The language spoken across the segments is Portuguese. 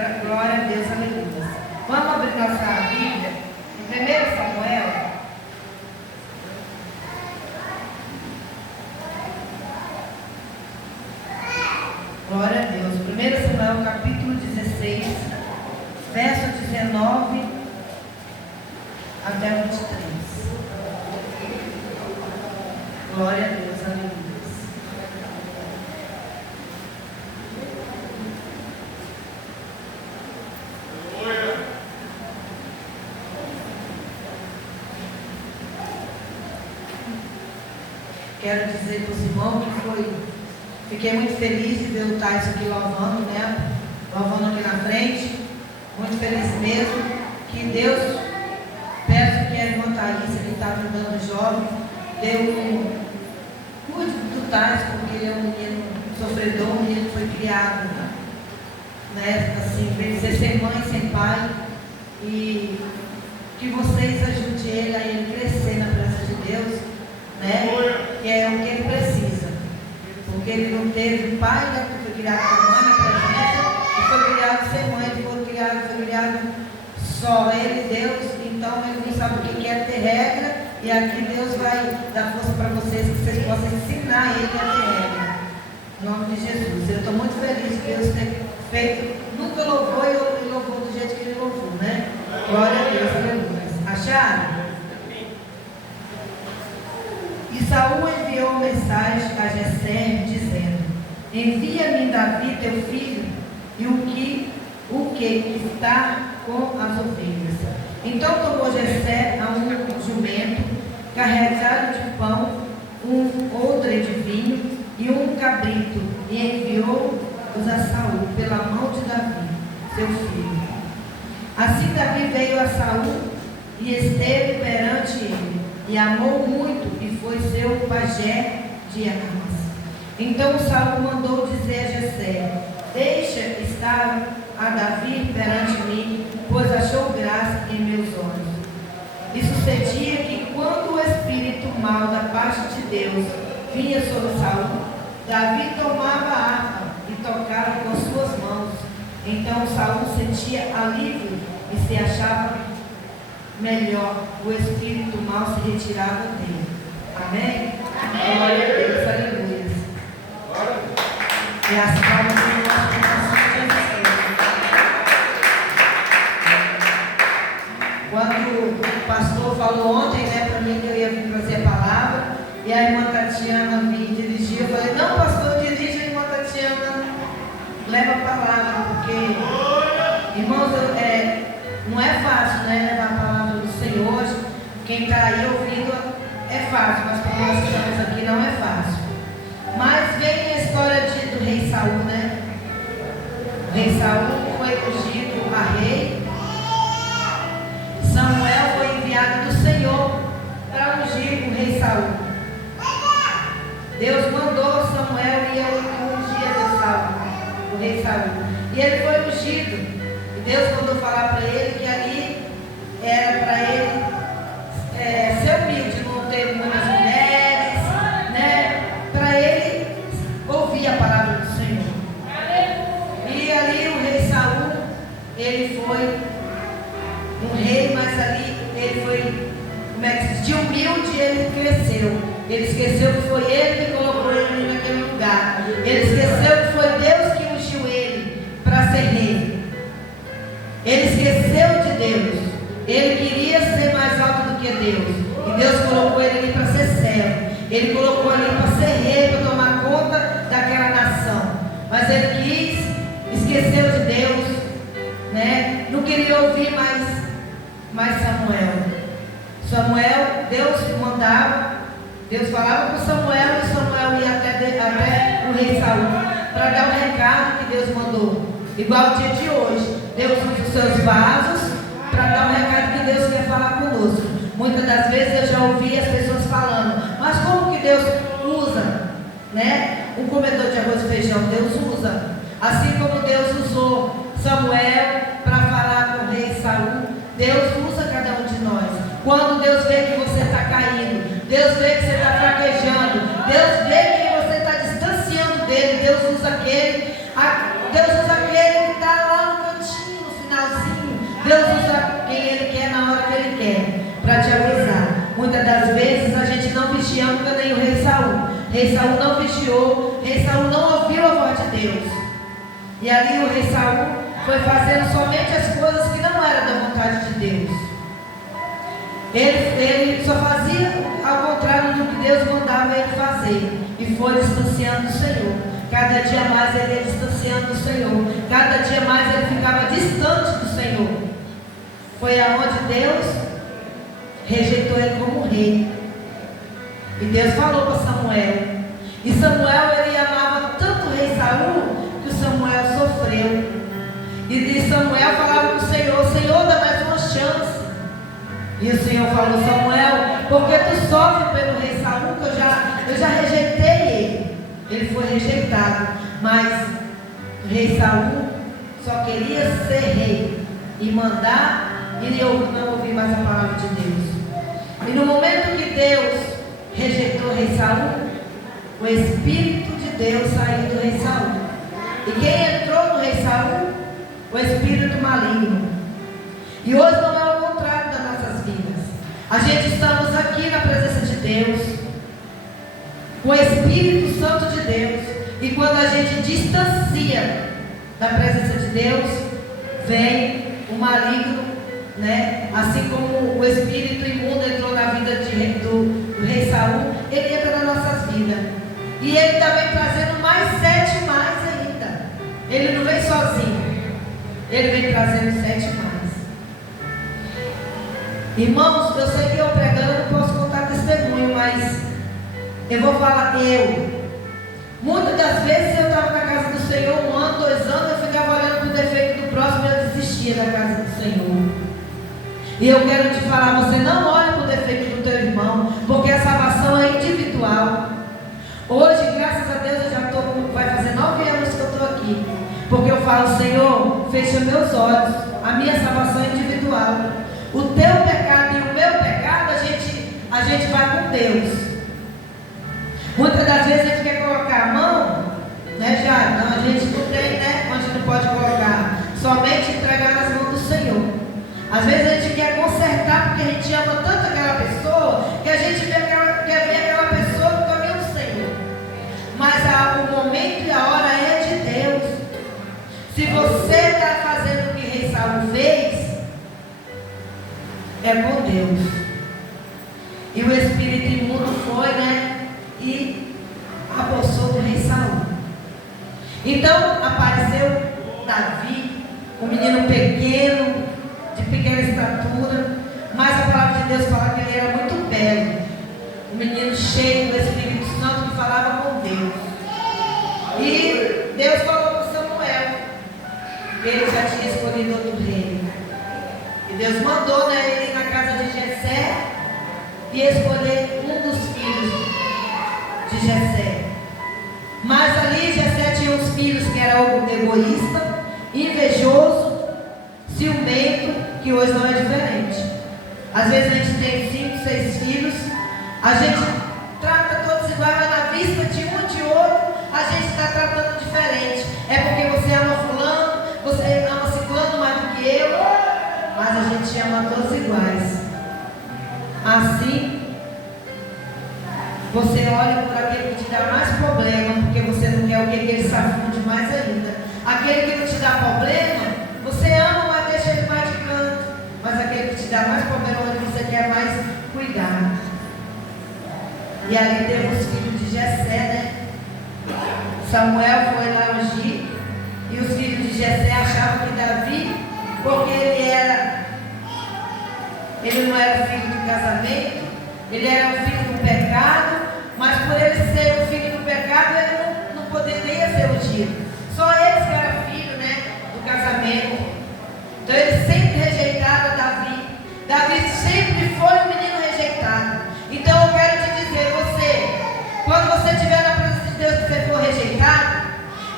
Glória a Deus, aleluia. Vamos abrir nossa Bíblia em 1 Samuel. Glória a Deus. 1 Samuel, capítulo 16, verso 19 até 23. Glória a Deus, aleluia. Quero dizer para os irmãos que fiquei muito feliz de ver o Tyson aqui louvando, né? Louvando aqui na frente. Muito feliz mesmo. Que Deus, peço que a irmã Thalissa, que está ajudando o jovem, cuide do Tyson, porque ele é um menino sofredor, um menino que foi criado, né? Assim, bem dizer, sem mãe, sem pai. E que vocês ajudem ele a ele crescer na presença de Deus, né? Que é o que ele precisa, porque ele não teve pai, né? Que foi criado com mãe na presença, e foi criado sem mãe, foi criado só ele, Deus. Então ele não sabe o que é ter regra, e aqui Deus vai dar força para vocês, que vocês possam ensinar ele a ter regra, em nome de Jesus. Eu estou muito feliz de Deus ter feito, nunca louvou e louvou do jeito que ele louvou, né? Glória a Deus, aleluia. Acharam? E Saul enviou mensagem a Jessé, dizendo: envia-me Davi teu filho, e o que está com as ovelhas. Então tomou Jessé a um jumento carregado de pão, um odre de vinho e um cabrito, e enviou-os a Saul pela mão de Davi, seu filho. Assim Davi veio a Saul e esteve perante ele, e amou muito, e foi seu pajé de armas. Então Saul mandou dizer a Jessé: deixa estar a Davi perante mim, pois achou graça em meus olhos. E sucedia que quando o espírito mau da parte de Deus vinha sobre Saul, Davi tomava a harpa e tocava com suas mãos. Então Saul sentia alívio e se achava melhor, o espírito mau se retirava dele. Amém? Glória a Deus, aleluia. E as palmas do nosso coração de Jesus. Quando o pastor falou ontem, né, para mim que eu ia vir trazer a palavra, e a irmã Tatiana me dirigiu, eu falei: não, pastor, dirige a irmã Tatiana, leva a palavra, porque, irmãos, não é fácil, né, levar a palavra do Senhor. Quem está aí ouvindo é fácil, mas para nós que estamos aqui não é fácil. Mas vem a história do rei Saul, né? O rei Saul foi ungido a rei. Samuel foi enviado do Senhor para ungir o rei Saul. Deus mandou Samuel e ele ungir o rei Saul. E ele foi ungido. E Deus mandou falar para ele que ali era para ele ser humilde, não ter muitas mulheres, né? Para ele ouvir a palavra do Senhor. E ali o rei Saul, ele foi um rei, mas ali ele foi, como é que se diz, de humilde ele cresceu. Ele esqueceu que foi ele que colocou ele naquele lugar. Ele esqueceu que foi Deus que ungiu ele para ser rei. Ele esqueceu de Deus. Ele queria ser mais alto do que Deus. E Deus colocou ele ali para ser servo. Ele colocou ali para ser rei, para tomar conta daquela nação. Mas ele quis, esqueceu de Deus, né? Não queria ouvir mais Samuel, Deus mandava, Deus falava com Samuel, e Samuel ia até o rei Saul para dar o recado que Deus mandou. Igual o dia de hoje, Deus usa os seus vasos para dar o recado que Deus quer falar conosco. Muitas das vezes eu já ouvi as pessoas falando: mas como que Deus usa, né, um comedor de arroz e feijão? Deus usa. Assim como Deus usou Samuel para falar com o rei Saul, Deus usa cada um de nós. Quando Deus vê que você está caindo, Deus vê que você está fraquejando, Deus vê que você está distanciando dele, Deus usa aquele que está lá no cantinho Rei Saul não vigiou, Rei Saul não ouviu a voz de Deus. E ali o Rei Saul foi fazendo somente as coisas que não eram da vontade de Deus. Ele só fazia ao contrário do que Deus mandava ele fazer. E foi distanciando do Senhor. Cada dia mais ele ia distanciando do Senhor. Cada dia mais ele ficava distante do Senhor. Foi aonde Deus rejeitou ele como rei. E Deus falou para Samuel. E Samuel, ele amava tanto o rei Saul, que o Samuel sofreu. E Samuel falava com o Senhor: Senhor, dá mais uma chance. E o Senhor falou: Samuel, porque tu sofre pelo rei Saul, que eu já rejeitei ele. Ele foi rejeitado. Mas o rei Saul só queria ser rei e mandar, e não ouvir mais a palavra de Deus. E no momento que Deus rejeitou o rei Saul, o Espírito de Deus saiu do rei Saul. E quem entrou no rei Saul? O Espírito maligno. E hoje não é o contrário das nossas vidas. A gente estamos aqui na presença de Deus, com o Espírito Santo de Deus. E quando a gente distancia da presença de Deus, vem o maligno, né? Assim como o espírito imundo entrou na vida do rei Saul, ele entra nas nossas vidas. E ele está vem trazendo mais 7 mais ainda. Ele não vem sozinho, ele vem trazendo 7 mais. Irmãos, eu sei que eu pregando eu não posso contar testemunho, mas eu vou falar muitas das vezes eu estava na casa do Senhor 1 ano, 2 anos, eu ficava olhando para o defeito do próximo e eu desistia da casa do Senhor. E eu quero te falar, você não olhe para o defeito do teu irmão, porque a salvação é individual. Hoje, graças a Deus, eu já vai fazer 9 anos que eu estou aqui. Porque eu falo: Senhor, fecha meus olhos, a minha salvação é individual. O teu pecado e o meu pecado, a gente vai com Deus. Muitas das vezes a gente quer colocar a mão, né, já? Não, a gente não tem, né? A gente não pode colocar, somente entregar nas mãos do Senhor. Às vezes a gente quer consertar porque a gente ama tanto aquela pessoa que a gente quer ver aquela pessoa no caminho do Senhor. Mas o momento e a hora é de Deus. Se você está fazendo o que rei Saul fez, é com Deus. E o espírito imundo foi, né? E apossou do rei Saul. Então apareceu Davi, um menino pequeno, de pequena estatura, mas a palavra de Deus fala que ele era muito belo, um menino cheio do Espírito Santo que falava com Deus. E Deus falou para Samuel, ele já tinha escolhido outro rei. E Deus mandou, né, ele ir na casa de Jessé e escolher um dos filhos de Jessé. Mas ali Jessé tinha uns filhos que eram egoísta, invejoso, ciumento, que hoje não é diferente. Às vezes a gente tem 5, 6 filhos, a gente trata todos iguais, mas na vista de um de outro, a gente está tratando diferente. É porque você ama fulano, você ama ciclano mais do que eu, mas a gente ama todos iguais. Assim, você olha por aquele que te dá mais problema, porque você não quer o que ele se afunde mais ainda. Aquele que não te dá problema, você ama, mas deixa ele mais de canto. Mas aquele que te dá mais problema, onde você quer mais cuidar. E ali teve os filhos de Jessé, né? Samuel foi lá ungir, e os filhos de Jessé achavam que Davi, porque ele não era filho do casamento, ele era um filho do pecado, mas por ele ser um filho do pecado, ele não poderia ser ungido. Só eles que eram filho, né, do casamento. Então eles sempre rejeitaram Davi. Davi sempre foi um menino rejeitado. Então eu quero te dizer, quando você estiver na presença de Deus e você for rejeitado,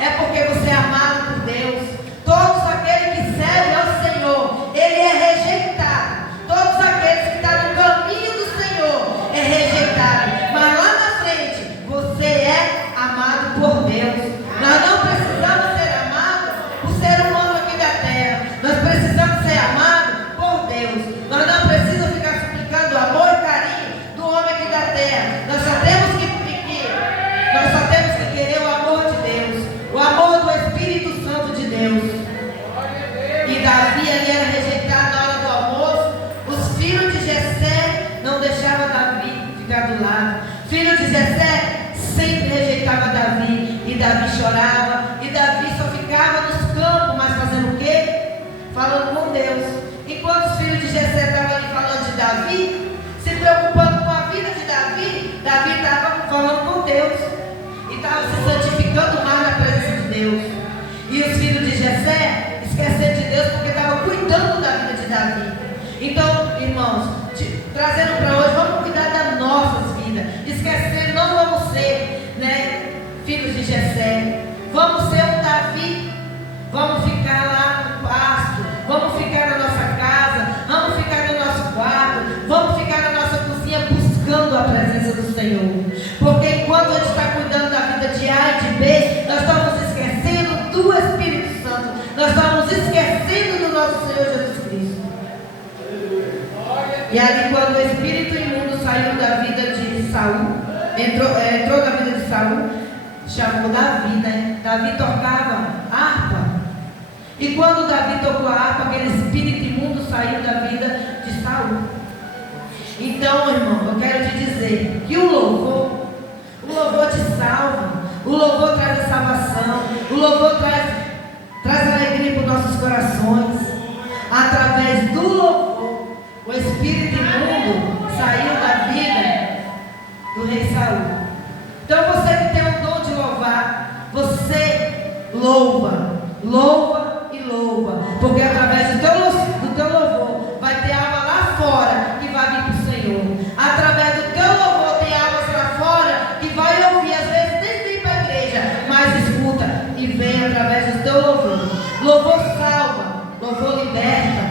é porque você é amado por Deus. Todos aqueles que servem ao Senhor, ele é rejeitado. Todos aqueles que estão no caminho do Senhor, é rejeitado. Mas lá na frente, você Deus. E Davi ali era rejeitado na hora do almoço. Os filhos de Jessé não deixavam Davi ficar do lado. Filho de Jessé sempre rejeitava Davi. E Davi chorava. E Davi só ficava nos campos, mas fazendo o quê? Falando com Deus. Enquanto os filhos de Jessé estavam ali falando de Davi, se preocupando com a vida de Davi, Davi estava falando com Deus. E estava se santificando mais na presença de Deus. E os filhos de Jessé esquecendo de Deus porque estavam cuidando da vida de Davi. Então, irmãos, trazendo para hoje, vamos cuidar das nossas vidas. Esquecendo, não vamos ser, filhos de Jessé. Vamos ser um Davi. Vamos ficar lá no pasto. Vamos ficar na nossa casa. Vamos ficar no nosso quarto. Vamos ficar na nossa cozinha buscando a presença do Senhor. Porque enquanto a gente está cuidando da vida de A e de B, nós estamos esquecendo do Espírito Santo. Nós estamos esquecendo do nosso Senhor Jesus Cristo. E ali, quando o espírito imundo saiu da vida de Saul, entrou na vida de Saul, chamou Davi, Davi tocava harpa. E quando Davi tocou a harpa, aquele espírito imundo saiu da vida de Saul. Então, irmão, eu quero te dizer que o louvor te salva. O louvor traz a salvação. O louvor traz alegria para os nossos corações. Através do louvor, o espírito imundo saiu da vida do rei Saul. Então você que tem o dom de louvar, você louva e louva, porque através do teu louvor vai ter alma lá fora que vai vir para o Senhor. Através do teu louvor tem almas lá fora que vai ouvir, às vezes nem vem para a igreja, mas escuta e vem através do teu louvor. Louvor salva, louvor liberta,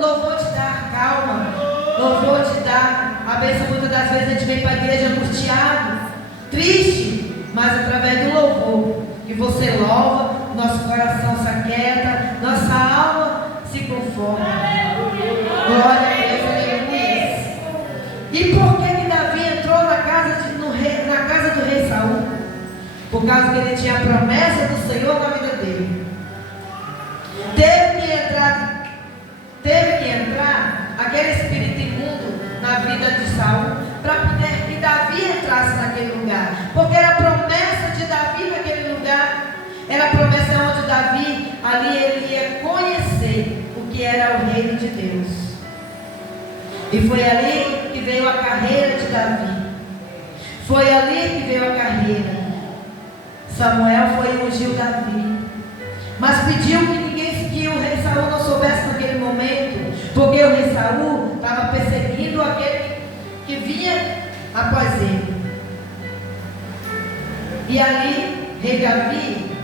louvor te dá calma, louvor te dá a bênção. Muitas das vezes a gente vem para a igreja angustiado, triste, mas através do louvor que você louva, nosso coração se aquieta, nossa alma se conforma. Glória a Deus, aleluia. E por que Davi entrou na casa do rei Saul? Por causa que ele tinha a promessa do Senhor na vida dele. Teve que entrar aquele espírito imundo na vida de Saul para poder que Davi entrasse naquele lugar, porque era a promessa de Davi naquele lugar. Era a promessa onde Davi ali ele ia conhecer o que era o reino de Deus. E foi ali que veio a carreira de Davi. Foi ali que veio a carreira. Samuel foi e ungiu Davi, mas pediu que o rei Saul não soubesse naquele momento, porque o rei Saul estava perseguindo aquele que vinha após ele. E ali, rei Davi,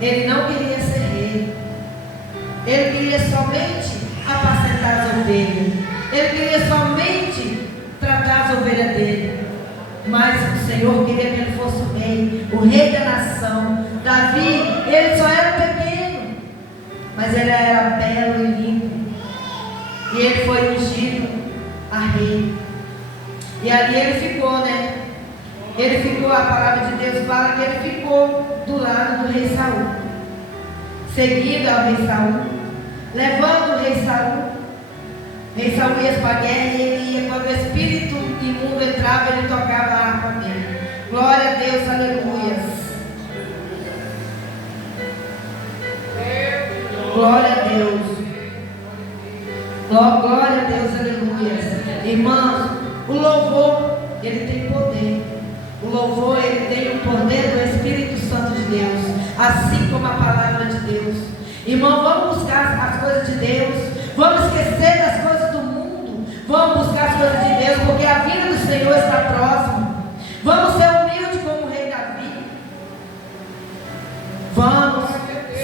ele não queria ser rei. Ele queria somente apacentar as ovelhas. Ele queria somente tratar as ovelhas dele. Mas o Senhor queria que ele fosse o rei da nação. Davi, ele só era pequeno, mas ele era belo e limpo. E ele foi ungido a rei. E ali ele ficou, Ele ficou, a palavra de Deus fala que ele ficou do lado do rei Saul, seguindo ao rei Saul, levando o rei Saul. O rei Saul ia para a guerra e ele ia, quando o espírito imundo entrava, ele tocava a harpa dele. Glória a Deus, aleluia. Glória a Deus. Glória a Deus, aleluia. Irmãos, o louvor, ele tem poder. O louvor, ele tem o poder do Espírito Santo de Deus, assim como a palavra de Deus. Irmão, vamos buscar as coisas de Deus. Vamos esquecer das coisas do mundo. Vamos buscar as coisas de Deus, porque a vinda do Senhor está próxima. Vamos ser humildes como o rei Davi. Vamos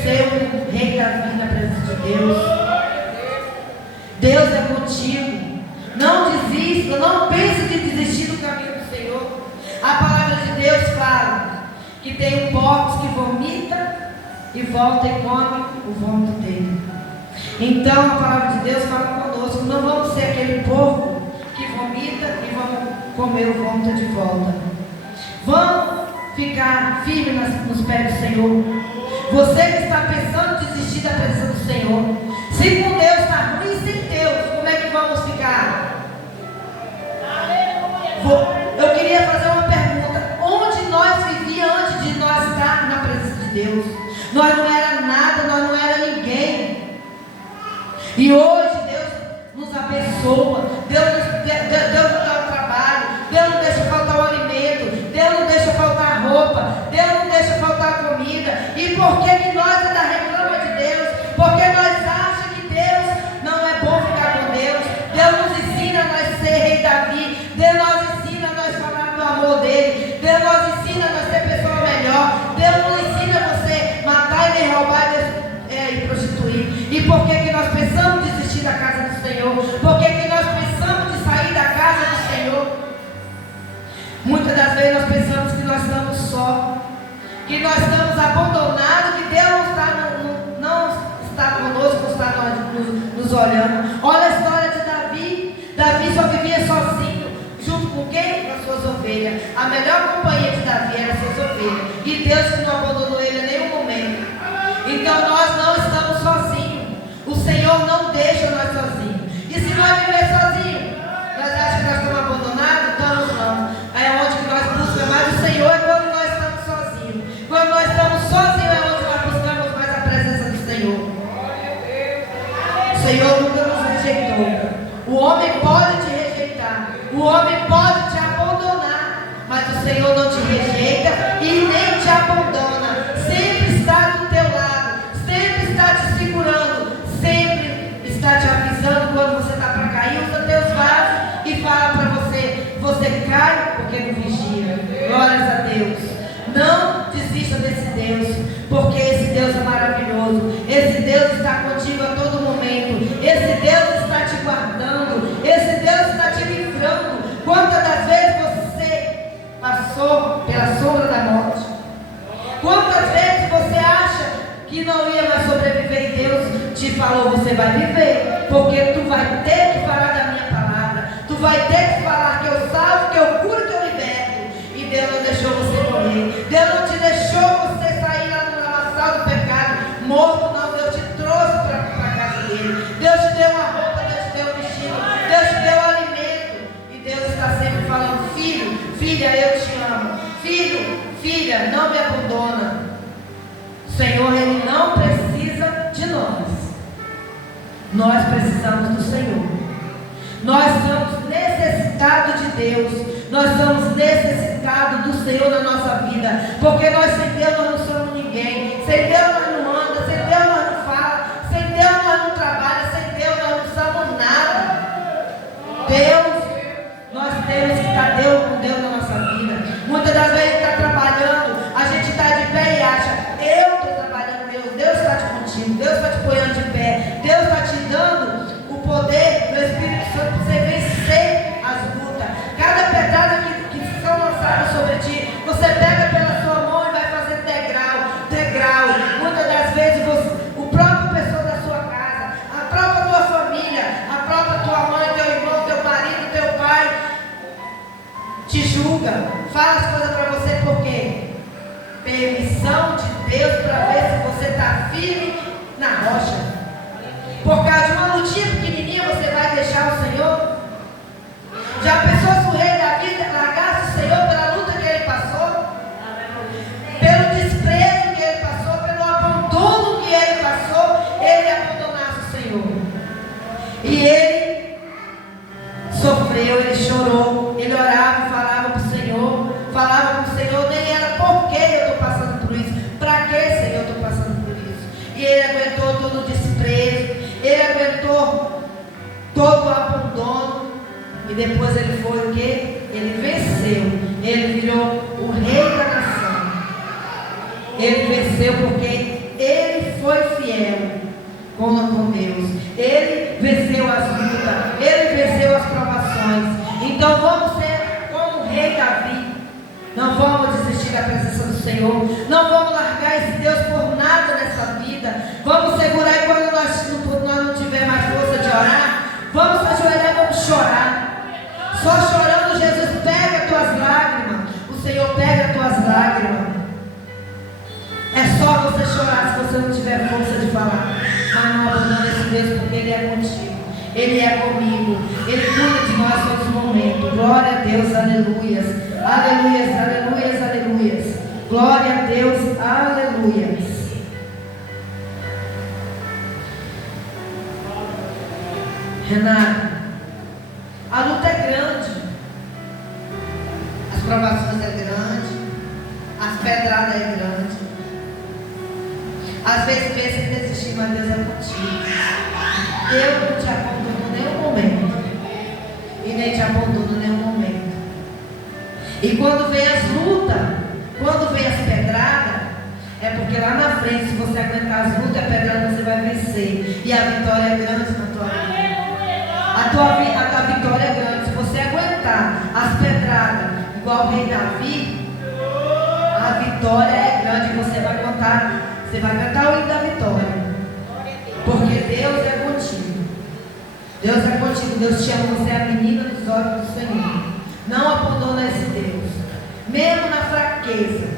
ser o rei Davi na presença de Deus. Deus é contigo. Não desista, não pense de desistir do caminho do Senhor. A palavra de Deus fala que tem porcos que vomita e volta e come o vômito dele. Então a palavra de Deus fala conosco, não vamos ser aquele porco que vomita e vamos comer o vômito de volta. Vamos ficar firmes nos pés do Senhor. Você que está pensando em desistir da presença do Senhor. Se com Deus está ruim, sem Deus, como é que vamos ficar? Eu queria fazer uma pergunta. Onde nós vivíamos antes de nós estar na presença de Deus? Nós não era nada, nós não era ninguém. E hoje Deus nos abençoa. Deus nos dá o trabalho. Deus não deixa faltar o alimento. Deus não deixa faltar a roupa. Deus não deixa faltar a comida. E por que nós ainda reclamamos de Deus? Porque nós achamos que Deus não é bom ficar com Deus. Deus nos ensina a nós ser rei Davi. Deus nos ensina a nós falar do amor dele. Deus nos ensina a nós ser pessoa melhor. Deus nos ensina a você matar e nem roubar e prostituir. E por que nós pensamos em desistir da casa do Senhor? Por que nós pensamos de sair da casa do Senhor? Muitas das vezes nós pensamos que nós estamos só, que nós estamos abandonados, que Deus não está conosco, está nos olhando. Olha a história de Davi. Davi só vivia sozinho. Junto com quem? Com as suas ovelhas. A melhor companhia de Davi era as suas ovelhas. E Deus que não abandonou ele em nenhum momento. Então nós não estamos sozinhos. O Senhor não deixa nós sozinhos. E se nós viver sozinhos, nós achamos que nós estamos abandonados? Estamos não. É onde que nós buscamos mais o Senhor, é quando nós estamos sozinhos. Quando nós estamos sozinhos é onde nós buscamos mais a presença do Senhor. O Senhor nunca nos rejeitou. O homem pode te rejeitar. O homem pode te abandonar. Mas o Senhor não te rejeita e nem te abandona. Sempre está do teu lado. Sempre está te segurando. Sempre está te avisando quando você está para cair. Usa teus vasos e fala para você. Você cai porque não vigia. Glórias a Deus. Não desista desse Deus. Porque esse Deus é maravilhoso. Esse Deus está contigo a todo momento. Esse Deus está te guardando. Esse Deus está te livrando. Quantas das vezes você passou pela sombra da morte? Quantas vezes você acha que não ia mais sobreviver e Deus te falou, você vai viver, porque tu vai ter que falar da minha palavra, tu vai ter que falar que eu salvo, que eu curo, que eu liberto. E Deus não deixou você morrer. Deus não te deixou você sair lá no lamaçal do pecado morto, não. Deus te trouxe para a casa dele. Deus te deu uma roupa, Deus te deu um vestido, Deus te deu alimento. E Deus está sempre falando, filho, filha, eu te amo. Filho, filha, não me abandona. O Senhor, Ele não precisa de nós. Nós precisamos do Senhor. Nós somos necessitados de Deus. Nós somos necessitados do Senhor na nossa vida. Porque nós sem Deus nós não somos ninguém. Sem Deus nós não andamos. Sem Deus nós não falamos. Sem Deus nós não trabalhamos. Sem Deus nós não somos nada. Deus, nós temos que estar com Deus na nossa vida. Muitas das vezes está trabalhando. A gente está de pé e acha, eu estou trabalhando, Deus está te contigo. Deus está te ponhando de pé. Deus está te dando o poder do Espírito Santo para você vencer as lutas. Cada pedrada que são lançadas sobre ti, você pega pela sua mão e vai fazer degrau. Muitas das vezes o próprio pessoa da sua casa, a própria tua família, a própria tua mãe, teu irmão, teu marido, teu pai te julga, fala as coisas para você. Por quê? Permissão de Deus para ver se você está firme na rocha. Por causa de uma lutinha pequenininha você vai deixar o Senhor? Já pensou se o rei Davi largasse o Senhor pela luta que ele passou? Pelo desprezo que ele passou, pelo abandono que ele passou, ele abandonasse o Senhor. E ele sofreu, ele chorou, ele orava e falava para o Senhor, nem era por que eu estou passando por isso, para que, Senhor, eu estou passando por isso. E ele aguentou todo o desprezo, ele aguentou todo o abandono, e depois ele foi o quê? Ele venceu, ele virou o rei da nação. Ele venceu porque ele foi fiel com Deus. Ele venceu as lutas, ele venceu as provações. Então vamos ser como o rei Davi. Não vamos desistir da presença do Senhor. Não vamos largar esse Deus por nada nessa vida. Vamos segurar e quando nós não tiver mais força de orar, vamos ajoelhar e vamos chorar. Só chorando, Jesus pega as tuas lágrimas. O Senhor pega as tuas lágrimas. É só você chorar se você não tiver força de falar. Mas não abandone esse Deus, porque Ele é contigo. Ele é comigo. Ele cuida de nós todos os momentos. Glória a Deus, aleluias. Aleluias, aleluias, aleluias. Glória a Deus, aleluias. Renata, a luta é grande. As provações é grande. As pedradas é grande. Às vezes pensa em desistir, mas Deus é contigo. Eu não te abandono em nenhum momento. E nem te abandono em nenhum momento. E quando vem as lutas, quando vem as pedradas, é porque lá na frente, se você aguentar as lutas e pedradas, você vai vencer. E a vitória é grande na tua vida. A tua vitória é grande. Se você aguentar as pedradas, igual o rei Davi, a vitória é grande. Você vai cantar o hino da vitória. Porque Deus é contigo. Deus é contigo. Deus chama você a menina dos olhos do Senhor. Não abandona esse Deus. Mesmo na fraqueza,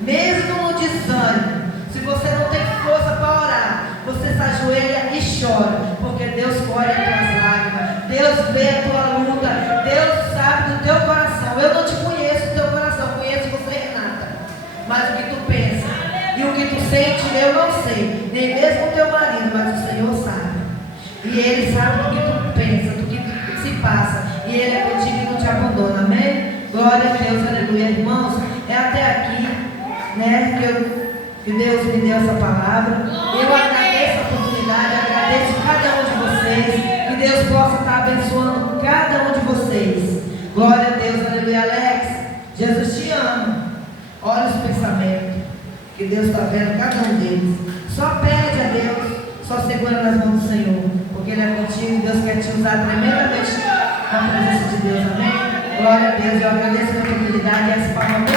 mesmo no desânimo, se você não tem força para orar, você se ajoelha e chora, porque Deus colhe as tuas lágrimas. Deus vê a tua luta. Deus sabe do teu coração. Eu não te conheço do teu coração, conheço você, Renata. Mas o que tu pensa e o que tu sente, eu não sei. Nem mesmo o teu marido, mas o Senhor sabe. E Ele sabe do que tu pensa, do que tu se passa. E Ele é contigo e não te abandona. Amém? Glória a Deus, aleluia. Irmãos, é até aqui, né, que Deus me deu essa palavra. Eu agradeço a oportunidade, agradeço cada um de vocês. Que Deus possa estar abençoando cada um de vocês. Glória a Deus, aleluia. Alex, Jesus te ama. Olha os pensamentos, que Deus está vendo cada um deles. Só pede a Deus, só segura nas mãos do Senhor, porque Ele é contigo e Deus quer te usar tremendamente na presença de Deus. Amém? Glória a Deus. Eu agradeço a oportunidade e essa palavra.